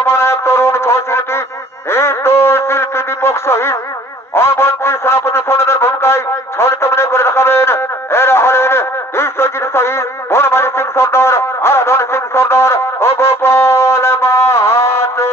আমার এক তরুণ সহশিল্পী নৃত্য শিল্পী দীপক সহিত অমন্ত্রী সেনাপতি সৈন্যদের ভূমিকায় ছড়িতমনে করে দেখাবেন। এরা হলেন বিশ্বজিৎ সহিত বনমালী সিং সর্দার, আরাধন সিং সর্দার ও গোপাল মাহাতো।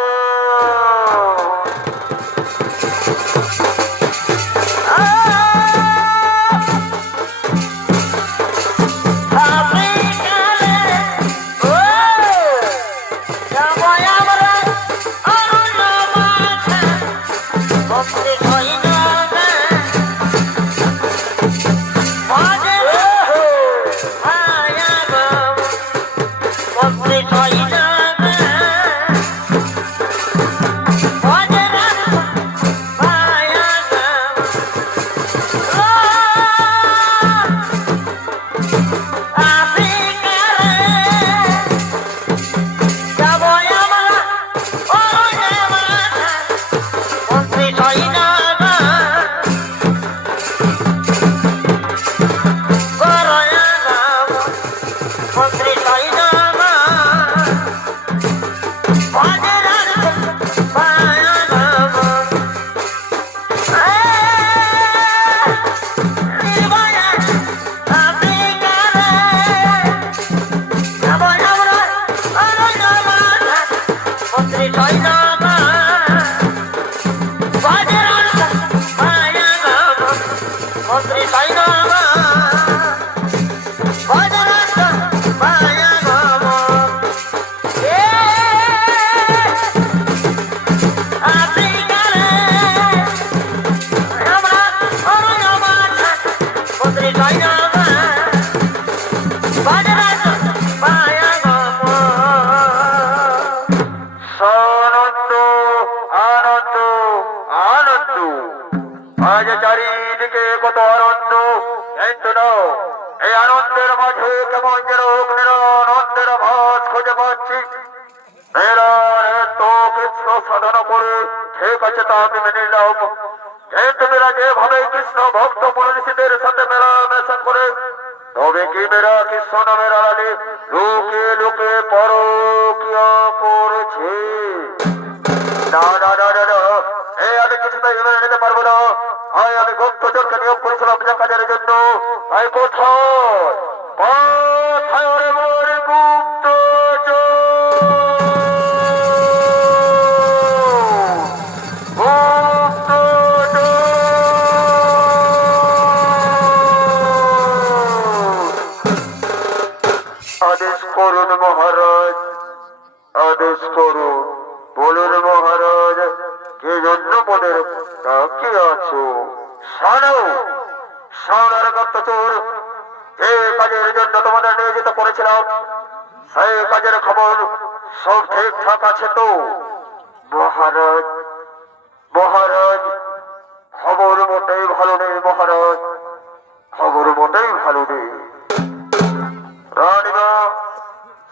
চারিদিকে কত আনন্দ, কিন্তু না এই আনন্দের মাঝে কেমন যেন আনন্দের ভাস খুঁজে পাচ্ছি। কৃষ্ণ সাধনা করে ঠিক আছে, তা আমি মেনে নিলাম, কিন্তু মেয়েরা যেভাবে কৃষ্ণ ভক্ত মনীষীদের সাথে মেলামেশা করে, তবে কি মেয়েরা কৃষ্ণ নামের আড়ালে লুকে লুকে পরকীয়া করেছে? না না না না না, আমি কিছুতেই মেনে নিতে পারবো না। আমি গুপ্তচরকে নিয়োগ করেছিলাম যে কাজের জন্য। কোথায় কোথায় ওরে মোর গুপ্তচর? আদেশ করুন মহারাজ, আদেশ করুন, বলুন মহারাজ, কে জন্য মনে তাকে আছো? সানার গুপ্তচর, যে কাজের জন্য তোমাদের নিয়োজিত করেছিলাম সেই কাজের খবর সব ঠিকঠাক আছে তো? মহারাজ, মহারাজ, খবর মোটেই ভালো নেই মহারাজ, খবর মোটেই ভালো নেই। রানীমা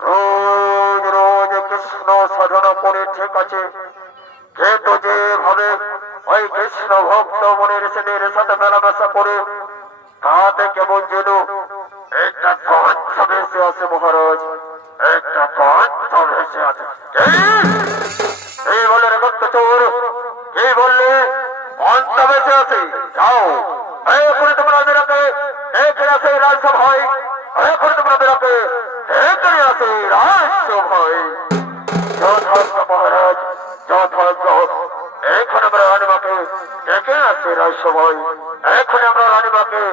রোজ রোজ কৃষ্ণ সাধনা করে ঠিক আছে, কিন্তু যেভাবে ওই কৃষ্ণ ভক্ত মনের সেনের সাথে মেলামেশা করে, তাতে কেমন যেন একটা গন্ধ ভেসে আছে মহারাজ, একটা গন্ধ ভেসে আছে। এই বলে রে গুপ্তচর, কি বললে? গন্ধ ভেসে আছে? যাও এখনই তোমরা মেরাকে ডেকে আসে রাজসভায়, এখনই তোমরা মেরাকে ডেকে আসে রাজসভায়। যথার্থ মহারাজ, যথার্থ। এখন আমরা রানীমাকে ডেকে আসছি রাজসভায়, এখন আমরা রানীমাকে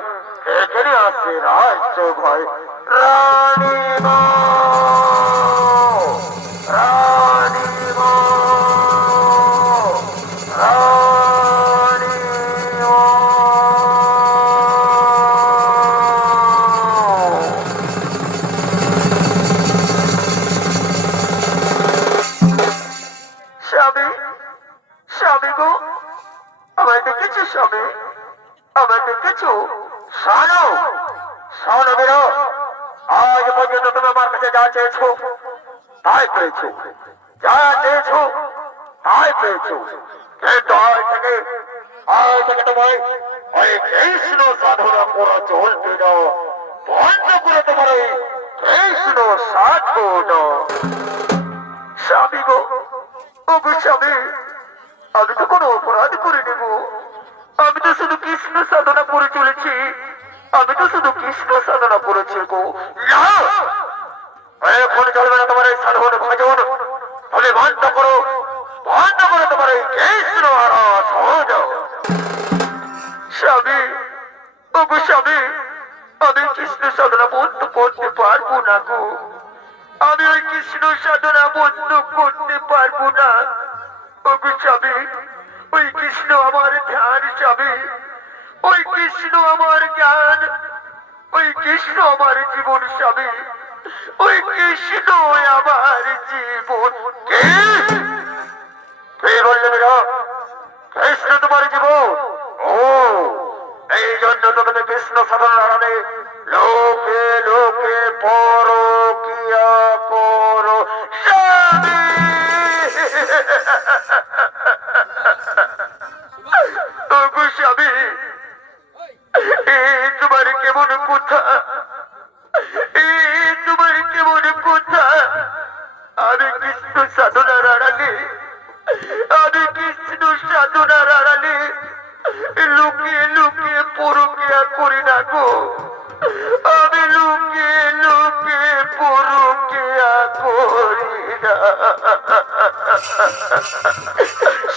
ডেকে নিয়ে আসছি রাজসভায়। রানীমা, রানীমা, রানীমা। স্বামী, স্বামী গো, আমায় ডেকেছো স্বামী, আমায় ডেকেছো? শোনো, শোনো বেরো, আজ পর্যন্ত তুমি আমার কাছে যা চেয়েছো তাই পেয়েছো, যা চেয়েছো তাই পেয়েছো, কিন্তু আজ থেকে তোমায় ওই কৃষ্ণ সাধনা করা চলবে না, বন্ধ করে তোমার ওই কৃষ্ণ সাধনা। স্বামী গো, ওগো স্বামী, আমি তো কোনো অপরাধ করে নেব, আমি তো শুধু কৃষ্ণ সাধনা করে চলেছি, আমি তো শুধু কৃষ্ণ সাধনা করেছি গো। এখন চলবে না তোমার এই সাধন ভজন, তবে বন্ধ করো, বন্ধ করো তোমার এই কৃষ্ণ আরাস হয়ে যাও। স্বামী, ওগো স্বামী, আমি কৃষ্ণ সাধনা বন্ধ করতে পারবো না গো, আমি ওই কৃষ্ণ সাধনা বন্ধ করতে পারবো না। ওগো স্বামী, ওই কৃষ্ণ আমার ধ্যান স্বামী, ওই কৃষ্ণ আমার জ্ঞান, ওই কৃষ্ণ আমার জীবন স্বামী, ওই কৃষ্ণ আমার জীবন। কে বললে মেরা কৃষ্ণ তোমার জীবন? ও, এই জন্য তোমাকে কৃষ্ণ সাধনার আড়ালে লোকে লোকে পরকিয়া করো স্বামী। ওগো স্বামী, তোমার কেমন কথা, তোমার কেমন কথা, আমি কৃষ্ণ সাধনার আড়ালে, আমি কৃষ্ণ সাধনার আড়ালে লুকিয়ে লুকিয়ে পরকিয়া করি না গো, আমি লুকিয়ে লুকিয়ে পরকিয়া করি না।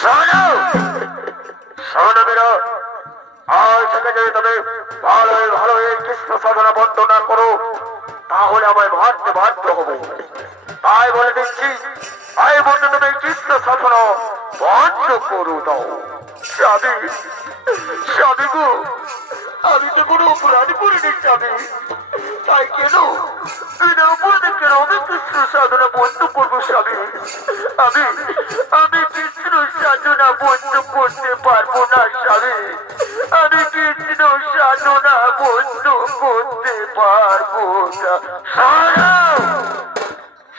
শোনো শোনো মেরা, আজ থেকে যদি তুমি ভালোই ভালোই কৃষ্ণ সাধনা বন্ধ না করো, তাহলে আমায় মারতে বাধ্য হবো। তাই বলে দিচ্ছি, তাই বলতে তুমি কৃষ্ণ সাধনা বন্ধ করো দাও। স্বামী, স্বামী গো, আমি তো কোনো অপরাধ করিনি স্বামী, তাই কেন বিনা অপরাধে কেন আমি কৃষ্ণ সাধনা বন্ধ করবো স্বামী? আমি আমি কৃষ্ণ সাধনা বন্ধ করতে পারবো না স্বামী, আমি কৃষ্ণ সাধনা বন্ধ করতে পারবো না।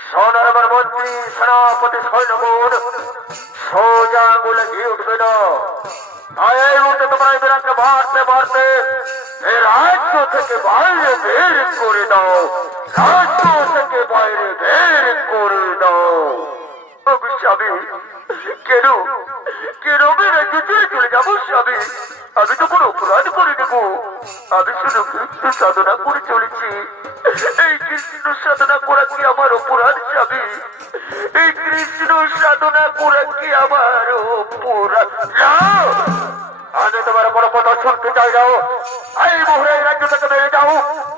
সোনার আমার মন্ত্রী সেনাপতি সৈন্যগণ সোজা আঙুলে ঘি উঠবে না, তাই এই মুহূর্তে তোমরা এই বিরাটকে মারতে মারতে এই রাজ্য থেকে বাইরে বের করে দাও, রাজ্য থেকে বাইরে বের করে দাও। স্বামী, কেন কেন আমি রাজ্য ছেড়ে চলে যাবো স্বামী? আমি তো কোনো অপরাধ করে নেব, আমি শুধু কৃষ্ণ সাধনা করে চলেছি। এই কৃষ্ণ সাধনা করা কি আমার অপরাধ স্বামী? এই কৃষ্ণ সাধনা করা কি আমার অপরাধ? আমি তোমার কোনো কথা শুনতে চাই না, এই মুহূর্তে এই রাজ্য থেকে বেরিয়ে যাও,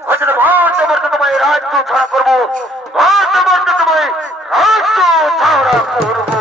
হয়তো ভারতে ভারতে তোমায় রাজ্য ছাড়া করবো, ভারতে ভারতে তোমায় রাজ্য ছাড়া করবো।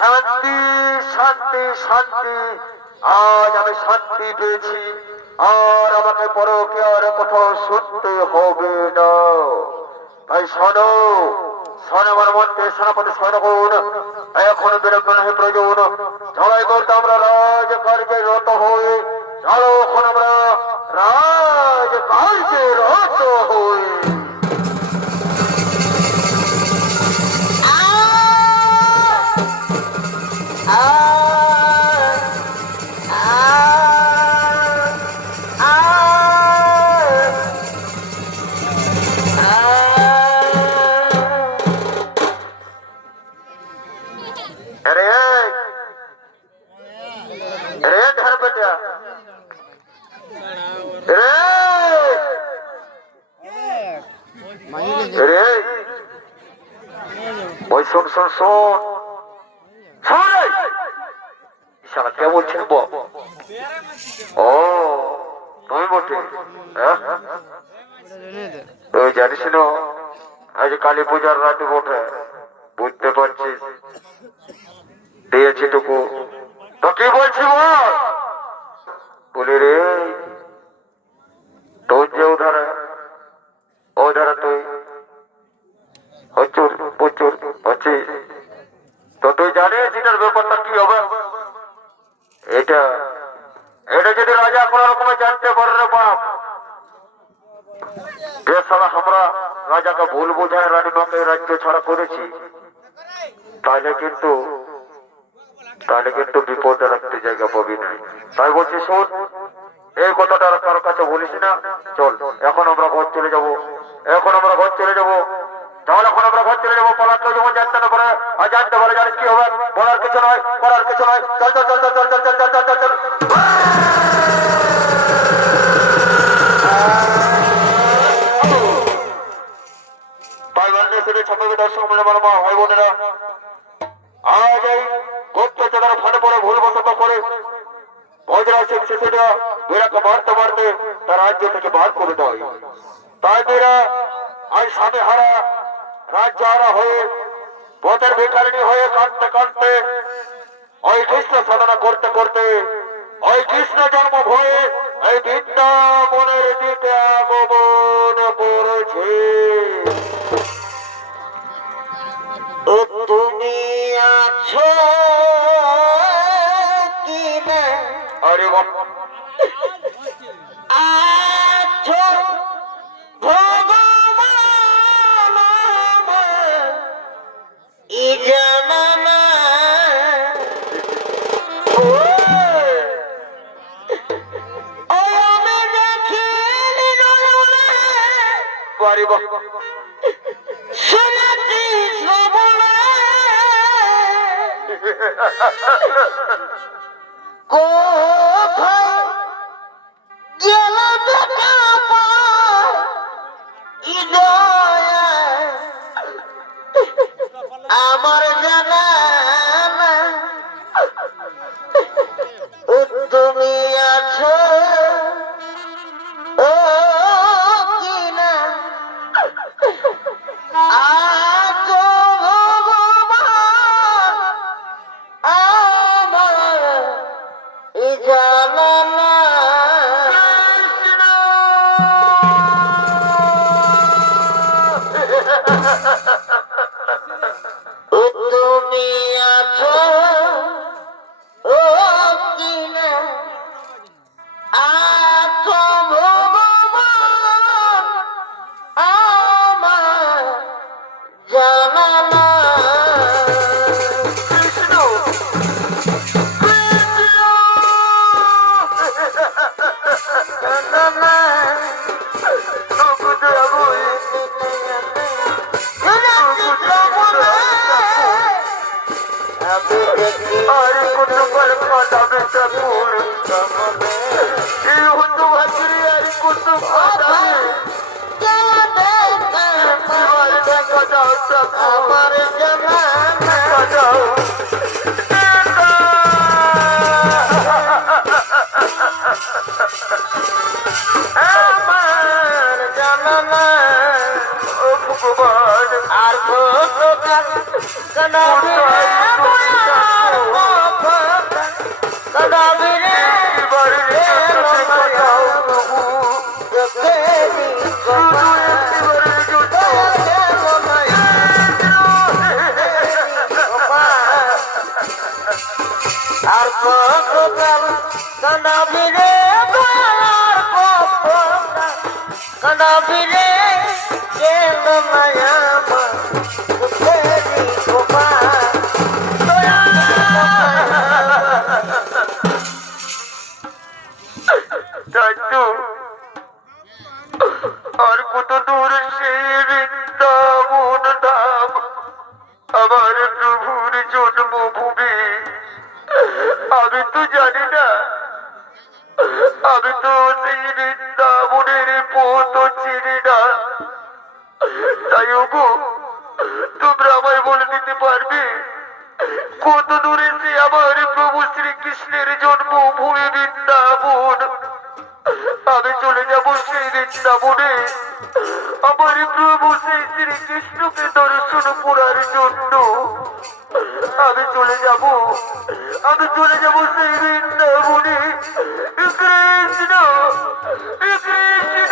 শান্তি শান্তি শান্তি আজ আমি শান্তি পেয়েছি আর আমাকে পরকীয়ার কথা শুনতে হবে না তাই শোনো শোনো আমার মধ্যে সেনাপতি সৈন্যগণ এখন বিরক্ত নহে প্রয়োজন জয় করতে আমরা রাজকার্যে রত হয়ে চলো এখন আমরা রাজকার্যে রত হই শোন শোন শোন শালা কে বলছেন ও তুমি বটে তুই জানিস না আজ কালী পূজার রাতে বটে বুঝতে পারছিস দিয়েছি টুকু তো কি বলছি বলি রে তোর যে ওধারা তুই প্রচুর প্রচুর আছিস তো তুই জানিস এটার ব্যাপারটা কি হবে এটা এটা যদি রাজা কোন রকমে জানতে পারে রে বাপ যে সালা আমরা রাজাকে ভুল বোঝায় রানীমাকে রাজ্য ছাড়া করেছি তাহলে কিন্তু বিপদে রাখতে জায়গা পাবি না তাই বলছি শোন এই কথাটা কারো কাছে বলিস না চল এখন আমরা ঘর চলে যাবো তাহলে এখন আমরা ঘর চলে যাবো পলাশ যেমন জানতে না পারে আর জানতে পারে জানিস কি হবে বলার কিছু নয় করার কিছু নয় চল চল চল চল চল চল চল চল চল চল দর্শক মনে বলো ভাই বোনেরা আজ এই গুপ্তচরের ফাঁদে পড়ে ভুলবশত করে বজরা সিং শিশুটি মেয়েরা মেয়েরাকে মারতে মারতে তার রাজ্য থেকে বার করে দেয়। তাই মেয়েরা আজ স্বামী হারা রাজ্য হারা হয়ে পথের ভিখারিণী হয়ে কাঁদতে কাঁদতে ওই কৃষ্ণ সাধনা করতে করতে ওই কৃষ্ণ জন্ম ভয়ে এই বৃন্দাবনের দিকে আগমন করেছে। তুমি আছো কি না? আরে বাবা, আছো ভগবান ই জানানা ও আমি দেখিনি নয়নে আরে বাবা, শুনেছি শ্রবণে কোথায় গেল দেখা পায় হৃদয়ে আমার জানা না তুমি আছো ও কি না আছো ভগবান আমার এই জানা না তুমি আছো ও কি না আছো ভগবান আমার জানা না কৃষ্ণ জানা না আরে কোন পর পাবে ঠাকুর এই হতো ভাগ্যে আর কত পাবে আর দেখা দাও ঠাকুর আমার জানা দেখা দাও আমার জানা না ও ভগবান আর কতকাল কানাবে কানাবে রে এবারে দেখা দাও দেখেনি আর কতকাল কানাবে রে কানাবে রে কেন মায়ামা দেখেনি গোপাল চাচু আর কত দূর সেই বৃন্দাবন ধাম আমার প্রভুর জন্মভূমি আমি তো জানি না আমি তো সেই বৃন্দাবনের পথ চিনি না তাই ওগো তোমরা আমায় বলে দিতে পারবে কত দূরে সে আমার প্রভু শ্রীকৃষ্ণের জন্মভূমি বৃন্দাবন আমি চলে যাব সেই বৃন্দাবনে আমার প্রভু সেই শ্রীকৃষ্ণকে দর্শন করার জন্য আমি চলে যাব সেই বৃন্দাবনে কৃষ্ণ কৃষ্ণ কৃষ্ণ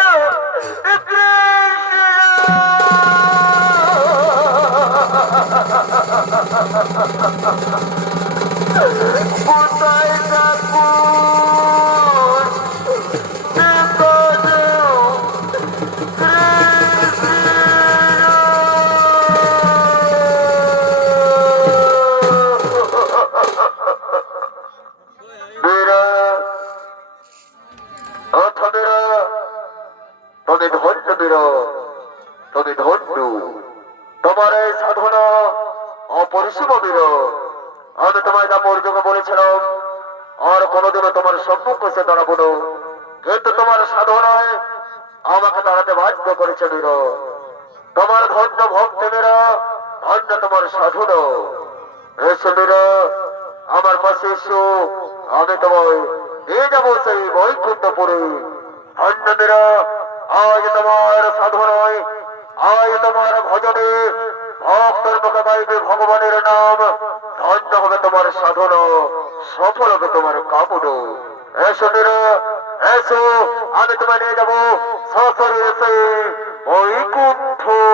কোথায় ঠাকুর তোমার এই সাধনা অপরিসীম বীর আমি তোমায় যা পর্যন্ত বলেছিলাম আর কোনোদিনও তোমার সম্মুখে সে দাঁড়াবো না কিন্তু তোমার সাধনায় আমাকে দাঁড়াতে বাধ্য করেছে বীর তোমার ধন্য ভক্ত বীর ধন্য তোমার সাধনা এসো বীর আমার পাশে এসো আমি তোমায় এ যাবো সেই বৈকুণ্ঠপুরে। ধন্যদেরা আজ তোমার সাধনায়, আজ তোমার ভজনে ভক্তের মুখে গাইবে ভগবানের নাম। ধন্য হবে তোমার সাধনা, সফল হবে তোমার কামন। এসো মেরা, এসো, আমি তোমায় নিয়ে যাবো সশরীরে এসে বৈকুণ্ঠপুরে।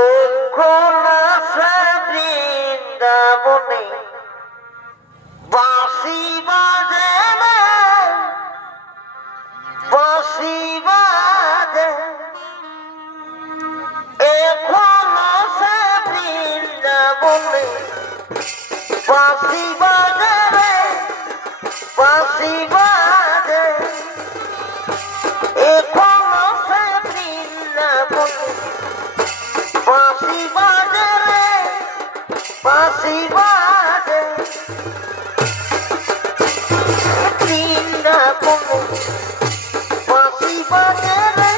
এখন আছে বৃন্দাবনে বাঁশি বাজে না, বাঁশি বাজে। এখন আছে বৃন্দাবনে বাঁশি বাজে রে, বাঁশি বাজে। এখন আছে বৃন্দাবনে বাঁশি বাজে রে, বাঁশি বাজে। বৃন্দাবনে বাঁশি বাজে রে,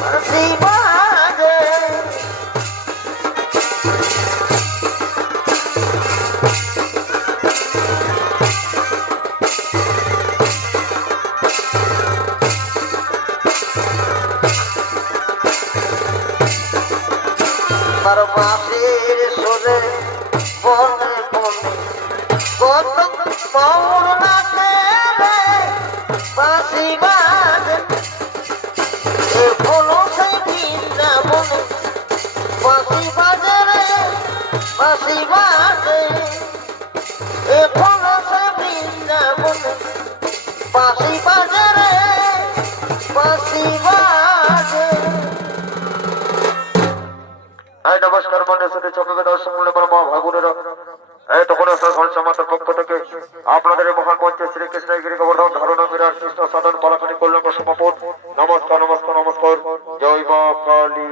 বাঁশি বাজে। আর বাঁশির সুরে বনে বনে কত মৌর নাচে রে, বাঁশি বাজে। এখনো সেই বৃন্দাবনে বাঁশি বাজে রে, বাঁশি বাজে। এখনো সেই বৃন্দাবনে বাঁশি বাজে রে, বাঁশি বাজে। এই নমস্কার মন্ডলের সাথে চোখে দর্শক মূল্য মা ভাগুনেরা, এই তখন সমাজের পক্ষ থেকে আপনাদের এই মহান মঞ্চে শ্রীকৃষ্ণ গিরি গোবর্ধন ধারণা বিরাট কৃষ্ণ সাধন পালাখানি কল্যাণ সমাপন। নমস্কার নমস্কার নমস্কার। জয় মা কালী।